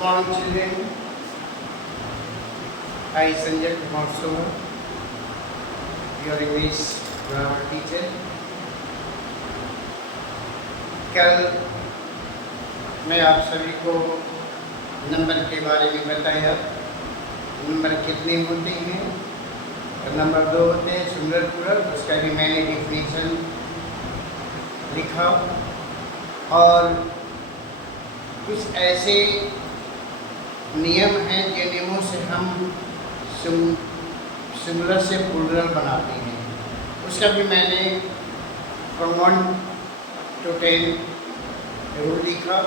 Good morning, children. I, Sanjay Kumar Sohu, your English grammar teacher. कल मैं आप सभी को नंबर के बारे में बताया। नंबर कितने होते हैं? नंबर 2 होते हैं सिंगुलर प्लूरल, उसका भी मैंने डिफिनीशन लिखा। और कुछ ऐसे नियम हैं जिन नियमों से हम सिंगुलर से प्लूरल बनाते हैं, उसका भी मैंने फ्रॉम 1 to 10 रूल लिखा।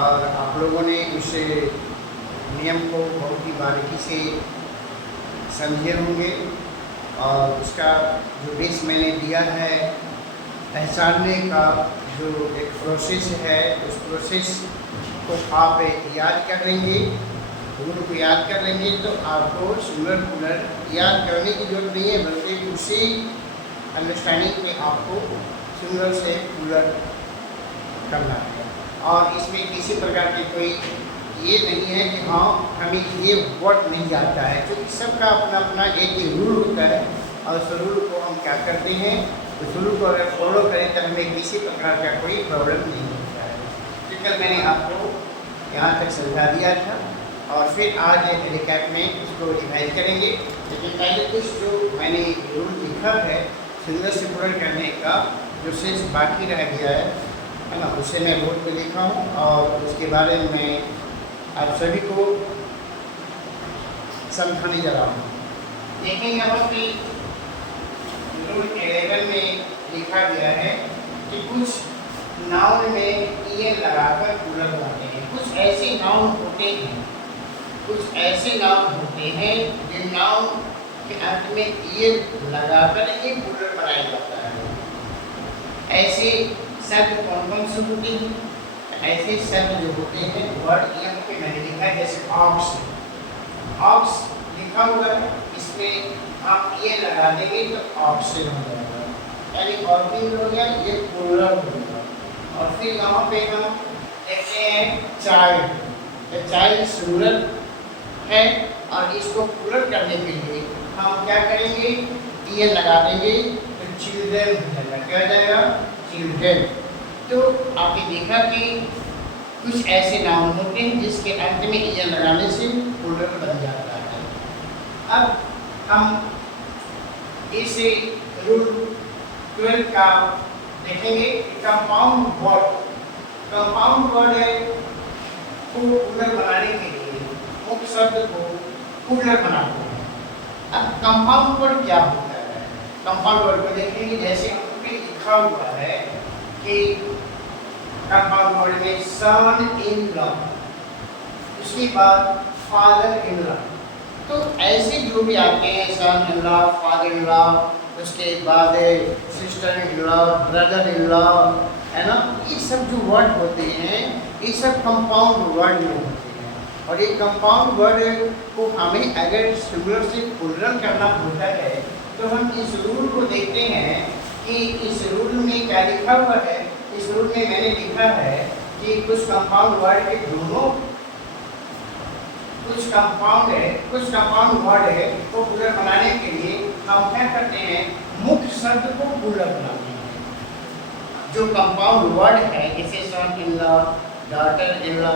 और आप लोगों ने उस नियम को बहुत ही बारीकी से समझे होंगे। और उसका जो बेस मैंने दिया है पहचानने का जो एक प्रोसेस है, उस प्रोसेस को आप याद कर लेंगे, रूल को याद कर लेंगे तो आपको सिंगुलर प्लूरल याद करने की जरूरत नहीं है, बल्कि उसी अंडरस्टैंडिंग में आपको सिंगुलर से प्लूरल करना है। और इसमें किसी प्रकार की कोई ये नहीं है कि हाँ हमें ये वर्ड नहीं आता है, क्योंकि सबका अपना अपना एक ही रूल होता है। और उस रूल को हम क्या करते हैं, उस रूल को अगर फॉलो करें तो हमें किसी प्रकार का कोई प्रॉब्लम नहीं होता है। क्योंकि मैंने आपको यहाँ तक समझा दिया था और फिर आज रिकैप में उसको रिवाइज करेंगे। लेकिन पहले कुछ जो मैंने रूल लिखा है सिंगुलर से प्लूरल करने का, जो शेष बाकी रह गया है ना, उसे मैं बोर्ड पे लिखा हूँ और उसके बारे में आप सभी को समझाने जा रहा हूँ। देखेंगे यहाँ पे रूल 11 में लिखा गया है कि कुछ नाउन में ये लगाकर प्लूरल बनाते हैं। कुछ ऐसे नाउन होते हैं, कुछ ऐसे नाउन होते हैं जिन नाउन के अंत में ये लगाकर ये प्लूरल बनाया जाता है। ऐसे शब्द कौन कौन से होते हैं? ऐसे शब्द जो होते हैं वर्ड यहाँ पे मैंने लिखा है, जैसे ऑक्स, ऑक्स लिखा हुआ है, इसमें आप ये लगा देंगे तो ऑक्सन हो जाएगा, यानी ऑक्सिन हो गया, ये प्लूरल हो गया। और फिर यहाँ पे हम देखते हैं चाइल्ड, तो चाइल्ड सिंगुलर है और इसको प्लूरल करने के लिए हम क्या करेंगे, ये लगा देंगे तो चिल्ड्रन हो जाएगा। क्या हो जाएगा? चिल्ड्रन। तो आपने देखा कि कुछ ऐसे नाउन होते हैं जिसके अंत में ये लगाने से प्लूरल बन जाता है। अब हम इस रूल 12 का देखेंगे। कंपाउंड वर्ड, कंपाउंड वर्ड है को प्लूरल बनाने के लिए मुख्य शब्द को प्लूरल बनाते हैं। अब कंपाउंड वर्ड क्या होता है? कंपाउंड वर्ड को देखेंगे, जैसे यहाँ पे लिखा हुआ है कि कंपाउंड वर्ड में सन इन लॉ, उसके बाद फादर इन लॉ। तो ऐसे जो भी आते हैं son in law, father in law, उसके बाद sister in law, brother in law, है ना, ये सब जो वर्ड होते हैं ये सब कंपाउंड वर्ड में होते हैं। और ये कंपाउंड वर्ड को हमें अगर सिंगुलर से प्लूरल करना होता है तो हम इस रूल को देखते हैं कि इस रूल में क्या लिखा हुआ है। इस रूल में मैंने लिखा है कि कुछ कंपाउंड वर्ड के दोनों, कुछ कंपाउंड वर्ड है को प्लूरल बनाने के लिए हम क्या करते हैं, मुख्य शब्द को प्लूरल बनाते हैं। जो कंपाउंड वर्ड है जैसे son in law, daughter in law,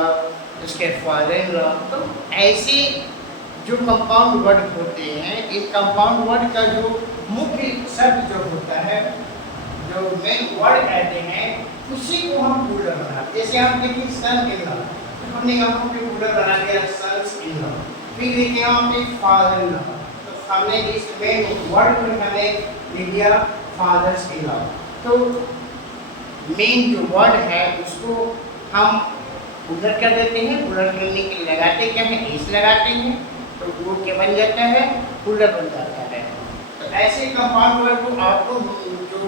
उसके फादर इन लॉ, तो ऐसे जो कंपाउंड वर्ड होते हैं, इन कंपाउंड वर्ड का जो मुख्य शब्द जो होता है, जो मेन वर्ड कहते हैं, उसी को हम प्लूरल बनाते हैं। जैसे हम देखिए सन इन लॉ, तो हमने यहाँ पे प्लूरल बना दिया सन्स इन लॉ। फिर देखिए यहाँ पे फादर इन लॉ, तो हमने इस मेन वर्ड में हमने लिख दिया फादर्स इन लॉ। तो मेन जो वर्ड है उसको हम प्लूरल कर देते हैं। प्लूरल करने के लिए लगाते क्या है, इस लगाते हैं, तो वो क्या बन जाता है, प्लूरल बन जाता है। तो ऐसे कंपाउंड वर्ड को आपको जो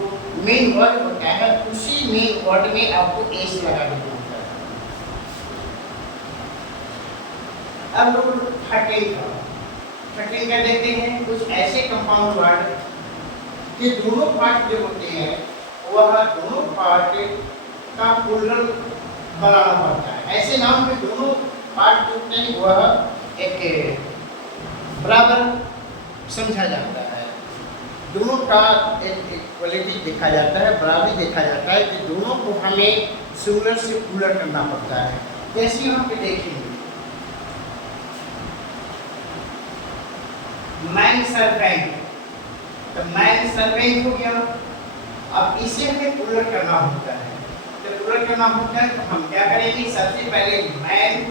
मेन वर्ड होता है उसी मेन वर्ड में आपको एस लगा देना होता है। अब रूल 13 का देखते हैं। कुछ ऐसे कंपाउंड वर्ड के दोनों पार्ट जो होते हैं वह दोनों पार्ट का प्लूरल बनाना पड़ता है। ऐसे नाम के दोनों पार्ट जो होते हैं वह एक बराबर समझा जाता है, दोनों का एक इक्वलिटी देखा जाता है, बराबरी देखा जाता है कि दोनों को हमें सिंगुलर से प्लूरल करना पड़ता है। जैसे यहाँ पे देखेंगे मैन सर्वेंट, तो मैन सर्वेंट हो गया। अब इसे हमें प्लूरल करना होता है, तो प्लूरल करना होता है तो हम क्या करेंगे, सबसे पहले मैन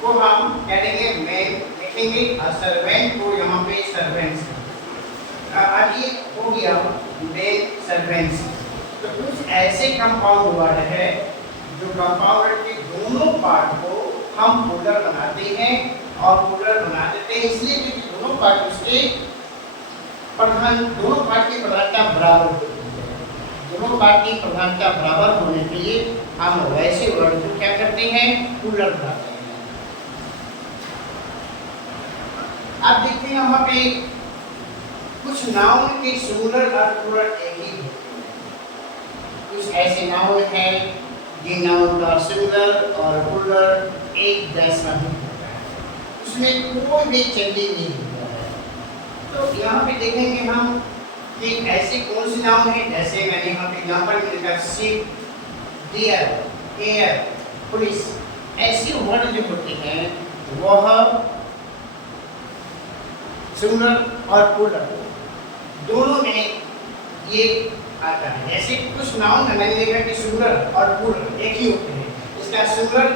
को हम क्या देंगे, मैन लिखेंगे और सर्वेंट को यहाँ पे सर्वेंट्स। अब ये हो गया मेन सर्वेंट्स। तो कुछ ऐसे कंपाउंड वर्ड है जो कंपाउंड वर्ड के दोनों पार्ट को हम प्लूरल बनाते हैं और प्लूरल बना देते हैं इसलिए क्योंकि दोनों पार्ट उसके प्रधान, दोनों पार्ट की प्रधानता बराबर होती है। दोनों पार्ट की प्रधानता बराबर होने के लिए हम वैसे वर्ड को क्या करते हैं, प्लूरल बनाते हैं। आप देखिए यहाँ पे कुछ नाउन के सिंगुलर और प्लूरल एक ही होते हैं। कुछ ऐसे नाउन हैं जिन नाउन का सिंगुलर और प्लूरल एक जैसा ही होता है, उसमें कोई भी चेंजिंग नहीं होता है। तो यहाँ पे देखेंगे हम कि ऐसे कौन से नाउन है, जैसे मैंने यहाँ पे एग्जाम्पल में लिखा शिप, डियर, एयर, पुलिस। ऐसे वर्ड जो होते हैं वह सिंगुलर और प्लूरल दोनों में ये आता है। जैसे कुछ नाउन है मैंने देखा कि सिंगुलर और प्लूरल एक ही होते हैं, इसका सिंगुलर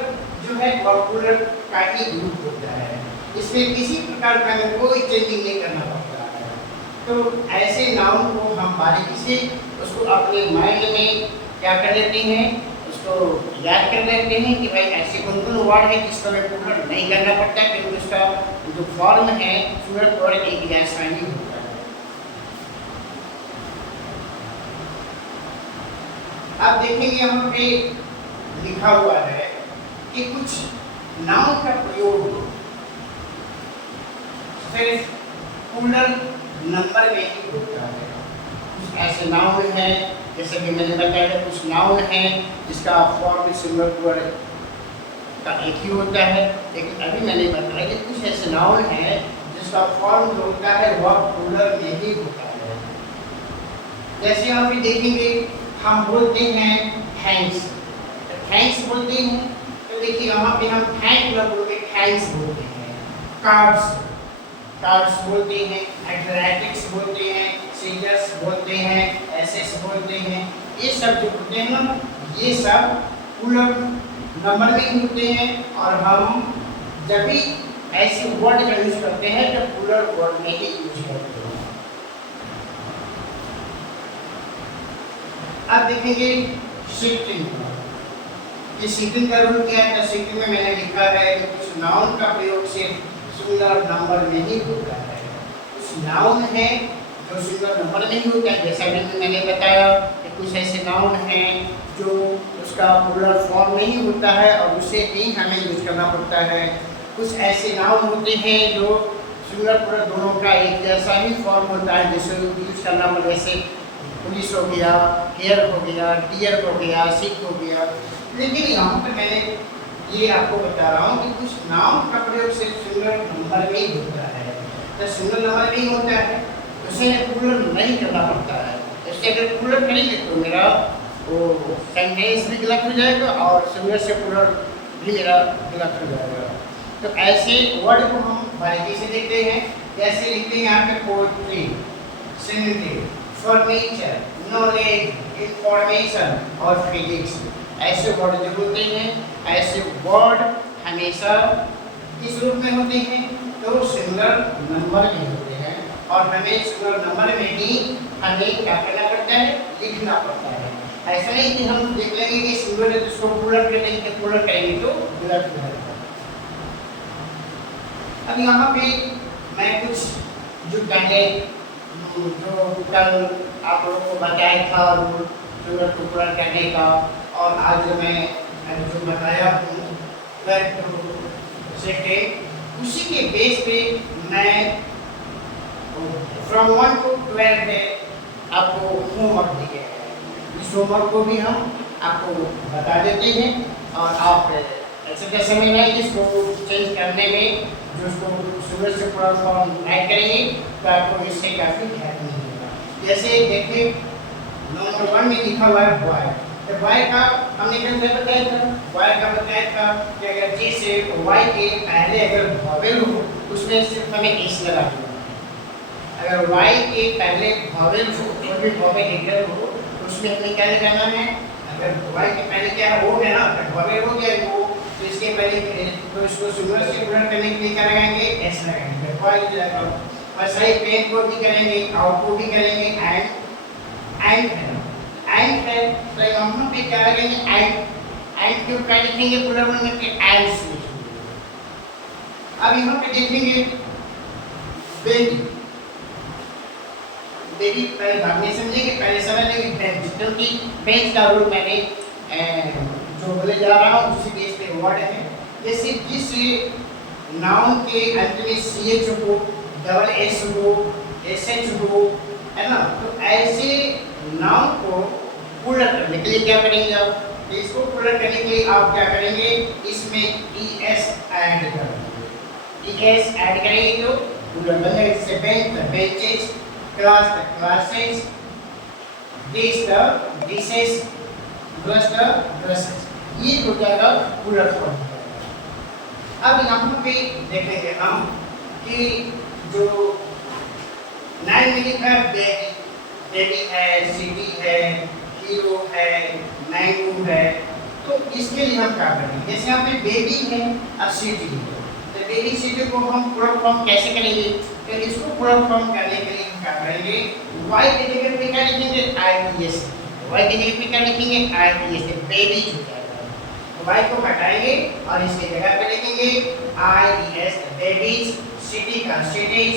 जो है और प्लूरल का ही रूप होता है, इसमें किसी प्रकार का कोई चेंजिंग नहीं करना पड़ता है। तो ऐसे नाउन को हम बारीकी से उसको अपने माइंड में क्या कर लेते हैं, उसको याद कर लेते हैं कि भाई ऐसे कौन-कौन वर्ड है जिसका हमें प्लूरल नहीं करना पड़ता है, क्योंकि उसका जो फॉर्म है सिंगुलर प्लूरल एक जैसा ही होता है। आप देखेंगे यहाँ पे लिखा हुआ है कि कुछ नाउन का प्रयोग सिर्फ प्लूरल नंबर में ही होता है। कुछ ऐसे नाउन हैं जैसे कि मैंने बताया, कुछ नाउन हैं जिसका फॉर्म सिंगुलर प्लूरल का एक ही होता है, लेकिन अभी मैंने बताया कि कुछ ऐसे नाउन हैं जिसका फॉर्म जो होता है वह प्लूरल में ही होता है। जैसे यहाँ पे देखेंगे हम बोलते हैं थैंक्स, तो थैंक्स बोलते हैं, तो देखिए यहाँ पे हम थैंक ना बोल के थैंक्स बोलते हैं। कार्ड्स, कार्ड्स बोलते हैं, एथलेटिक्स बोलते हैं, सीजर्स बोलते हैं, एसेस बोलते हैं। ये सब जो होते हैं ना, ये सब प्लूरल नंबर में होते हैं और हम जब भी ऐसे वर्ड का यूज करते हैं तो प्लूरल वर्ड में ही यूज करते हैं। अब देखेंगे शिफ्टिंग, ये शिफ्टिंग का रूल क्या है। शिफ्टिंग में मैंने लिखा है कि कुछ नाउन का प्रयोग सिर्फ सिंगुलर नंबर में ही होता है। कुछ नाउन है जो सिंगुलर नंबर में ही होता है, जैसा कि मैंने बताया कि कुछ ऐसे नाउन हैं जो उसका प्लूरल फॉर्म में ही होता है और उसे ही हमें यूज करना पड़ता है। कुछ ऐसे नाउन होते हैं जो सिंगुलर प्लूरल दोनों का एक जैसा ही फॉर्म होता है, जिसे यूज करना पड़ता है। जैसे पुलिस हो गया, हेयर हो गया, डियर हो गया, सिख हो गया। लेकिन यहाँ पर मैंने ये आपको बता रहा हूँ कि कुछ नाउन का प्रयोग सिर्फ सिंगुलर नंबर में ही होता है। तो सिंगुलर नंबर में ही होता है, उसे प्लूरल नहीं करना पड़ता है। इससे अगर प्लूरल करेंगे तो मेरा वो सेंटेंस भी गलत हो जाएगा और सिंगुलर से प्लूरल भी मेरा गलत हो जाएगा। तो ऐसे वर्ड को हम बारीकी से देखते हैं। जैसे लिखते हैं यहाँ पे poetry, singing, furniture, knowledge, information और फिजिक्स। ऐसे वर्ड जो होते हैं, ऐसे वर्ड हमेशा किस रूप में होते हैं, तो सिंगुलर नंबर में होते हैं और हमें सिंगुलर नंबर में ही हमें क्या करना पड़ता है, लिखना पड़ता है। ऐसा नहीं कि हम देख लेंगे कि सिंगुलर है तो उसको प्लूरल करेंगे, प्लूरल करेंगे तो गलत हो जाएगा। अब यहाँ पे मैं कुछ जो पहले जो कल आप लोगों को बताया था सिंगुलर को प्लूरल करने का, और आज मैं जो बताया हूँ उसी के बेस पे मैं फ्रॉम 1 to 12 में आपको होमवर्क दिए हैं। इस होमवर्क को भी हम आपको बता देते हैं और आप ऐसा जैसे मैंने इसको चेंज करने में जो उसको शुगर से पूरा फॉर्म ऐड करेंगे तो आपको इससे काफ़ी हेल्प मिलेगा। जैसे देखिए नंबर 1 में लिखा हुआ है वाई, तो वाई का हमने कैसे बताया था, वाई का बताया था कि अगर जी से वाई के पहले अगर वॉवेल हो उसमें सिर्फ हमें एस लगा देना है। अगर वाई के पहले वॉवेल हो कोई भी वॉवेल लेटर हो तो उसमें हमें क्या लगाना है, अगर वाई के पहले क्या हो है ना वॉवेल हो गया वो तो इसके पहले तो इसको सिंगुलर से प्लूरल करने के लिए क्या लगाएंगे, एस लगाएंगे। वाई लगाओ और सही पेन को भी करेंगे, आउट को भी करेंगे, एंड है तो यहाँ पे क्या लगेंगे एंड क्यों क्या लिखेंगे प्लूरल में कि एंड से लिखेंगे। अब यहाँ पे देखेंगे बेबी, बेबी पहले भाग में समझेंगे, पहले समझ लेंगे बेंच, क्योंकि बेंच का रूल मैंने जो बोले जा रहा हूँ उसी बेस पे वर्ड है। जैसे जिस नाउन के अंत में ch हो, डबल s हो, sh हो, है ना, तो ऐसे नाउन को पूरा करने के लिए क्या करेंगे आप, तो इसको पूरा करने के लिए आप क्या करेंगे, इसमें es ऐड करेंगे। es ऐड करेंगे तो पूरा बन जाएगा। जैसे bench the benches, class the classes, dish the dishes, brush the brushes, ये हो जाएगा पूरा फॉर्म। अब यहाँ पे देखेंगे हम कि जो 9 में लिखा है बेबी, बेबी है, सिटी है, हीरो है, मैंगो है, तो इसके लिए हम क्या करेंगे, जैसे यहाँ पे बेबी है और सिटी है, तो बेबी सिटी को हम पूरा फॉर्म कैसे करेंगे, तो इसको पूरा फॉर्म करने के लिए हम क्या करेंगे, वाई के जगह पे क्या लिखेंगे, IES, वाई के जगह पे क्या लिखेंगे, IES, बेबी हो जाएगा। वाई को हटाएंगे और इसके जगह पे लिखेंगे IES, बेबीज, सिटी का सिटीज,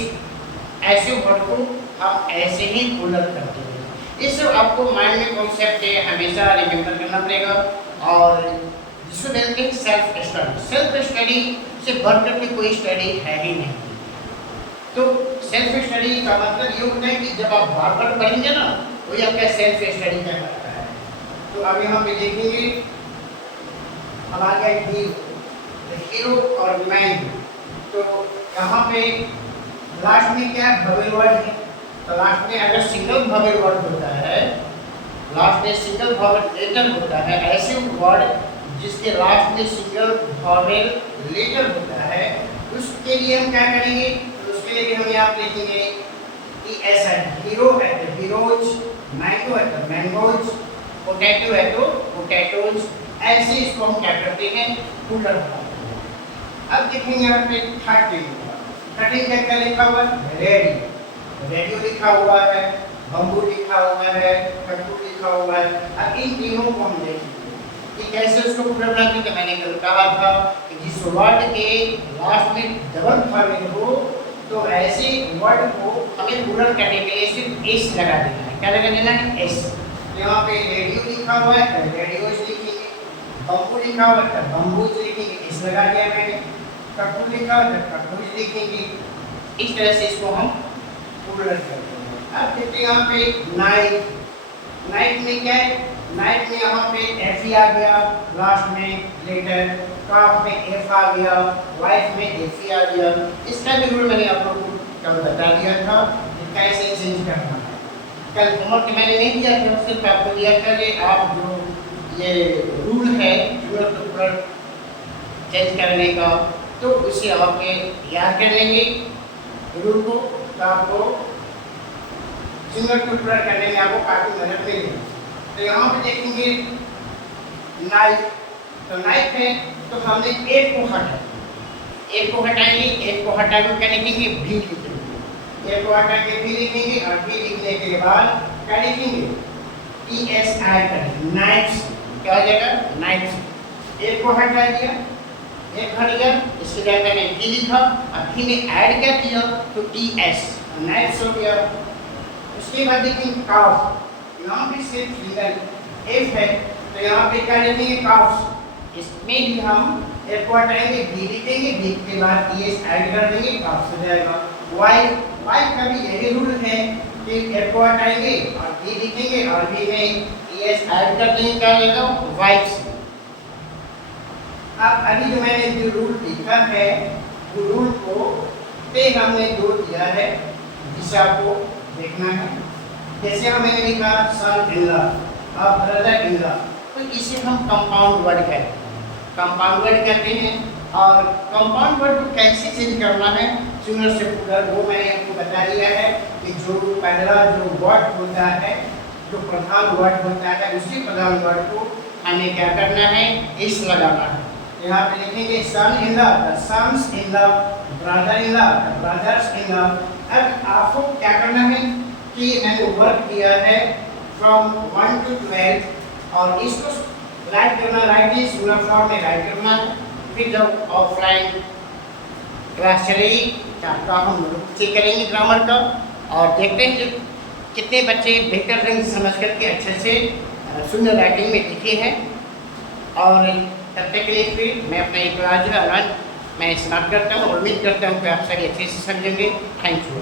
ऐसे वर्ड को आप ऐसे ही पुनः करते हैं। इस आपको माइंड में कॉन्सेप्ट है हमेशा रिमेंबर करना पड़ेगा। और जिसको बोलते हैं सेल्फ स्टडी, सेल्फ स्टडी से बढ़कर के कोई स्टडी है ही नहीं। तो सेल्फ स्टडी का मतलब ये होता है कि जब आप बार बार पढ़ेंगे ना वही आपका सेल्फ स्टडी कहलाता है। तो अब यहाँ पे देखेंगे अब आ गया हीरो और मैन, तो यहाँ पे लास्ट में क्या वोवेल वर्ड है, तो लास्ट में अगर सिंगल वोवेल वर्ड होता है, लास्ट में सिंगल वोवेल लेटर होता है, ऐसे वर्ड जिसके लास्ट में सिंगल वोवेल लेटर होता है उसके लिए हम क्या करेंगे, तो उसके लिए हम यहाँ लिखेंगे कि ऐसा हीरो है तो हीरोज, मैंगो है तो मैंगोज, पोटैटो है तो पोटैटोज, ऐसे इसको हम क्या करते हैं प्लूरल। अब देखेंगे यहाँ पे 13 क्या लिखा हुआ है, रेडियो, रेडियो लिखा हुआ है, बम्बू लिखा हुआ है, कट्टू लिखा हुआ है। अब इन तीनों को हम देखेंगे कि कैसे उसको प्लूरल बनाते हैं। मैंने कल कहा था कि जिस वर्ड के लास्ट में डबल वोवेल हो तो ऐसे वर्ड को हमें प्लूरल करने के लिए सिर्फ एस लगा देना है। क्या लगा देना है, एस। यहाँ पे रेडियो लिखा हुआ है तो रेडियोज लिखेंगे, बम्बू लिखा हुआ है तो बम्बूज लिखेंगे, एस लगा दिया मैंने, कट्टू लिखा हुआ है तो कट्टूज लिखेंगे। इस तरह से इसको हम प्लूरल करते हैं। अब देखते हैं यहाँ पे नाइट, नाइट में क्या है, नाइट में यहाँ पे एफ आ गया लास्ट में लेटर, काफ में एफ आ गया, वाइफ में एफ आ गया। इसका भी रूल मैंने आप लोगों को कल बता दिया था कि कैसे चेंज करना है। कल होमवर्क मैंने नहीं दिया था, सिर्फ आपको दिया था कि आप जो ये रूल है प्लूरल चेंज करने का, तो उसे आप याद कर लेंगे रूल को, तो आपको सिंगल टू प्लूरल करने में आपको काफ़ी मदद मिलेगी। तो यहाँ पे देखेंगे नाइफ, तो नाइफ है तो हमने एक को हटाया, एक को हटाएंगे, एक को हटा के क्या लिखेंगे, भी लिखेंगे, एक को हटा के भी लिखेंगे और भी लिखने के बाद क्या लिखेंगे, ES ऐड करेंगे, नाइफ्स, क्या हो जाएगा, नाइफ्स। एक को हटा दिया, एक हट गया, इसके जगह मैंने भी लिखा और भी ने ऐड क्या किया तो ES, नाइफ्स हो गया। उसके बाद देखेंगे काफ, यहाँ पे सिर्फ सिंगल एफ है तो यहाँ पे क्या लिखेंगे, काफ्स। इसमें भी हम एक को हटाएंगे, भी लिखेंगे, भी के बाद ES ऐड कर देंगे, काफ्स हो जाएगा। वाइफ, वाइफ का भी यही रूल है कि एक को हटाएंगे और भी लिखेंगे और भी में ES ऐड कर देंगे, क्या हो जाएगा, वाइफ्स। अब अभी जो मैंने जो रूल लिखा है वो रूल को पे हमने दो दिया है, जिसे आपको देखना है। जैसे हमने लिखा सन इन लॉ और ब्रदर इन लॉ, तो इसे हम कंपाउंड वर्ड कहते हैं, कंपाउंड वर्ड कहते हैं। और कंपाउंड वर्ड को कैसे चेंज करना है सिंगुलर से प्लूरल, वो मैंने आपको बता दिया है कि जो पहला जो वर्ड होता है, जो प्रधान वर्ड होता है, उसी प्रधान वर्ड को हमें क्या करना है, इस लगाना है। यहाँ पे लिखेंगे son in law, the sons in law, brother in law, the brothers in law. अब आपको क्या करना है कि मैंने वर्क किया है फ्रॉम 1 to 12 और इसको राइट करना, राइट इज सिंगुलर फॉर्म में राइट करना। फिर जब ऑफलाइन क्लास चलेगी तो हम लोग चेक करेंगे ग्रामर का और देखते हैं कि कितने बच्चे बेहतर ढंग से समझ करके अच्छे से शून्य राइटिंग में लिखे हैं। और तब तक के लिए फिर मैं अपना एक क्लास जो है मैं समाप्त करता हूँ और उम्मीद करता हूँ कि आप सभी अच्छे से समझेंगे। Thank you.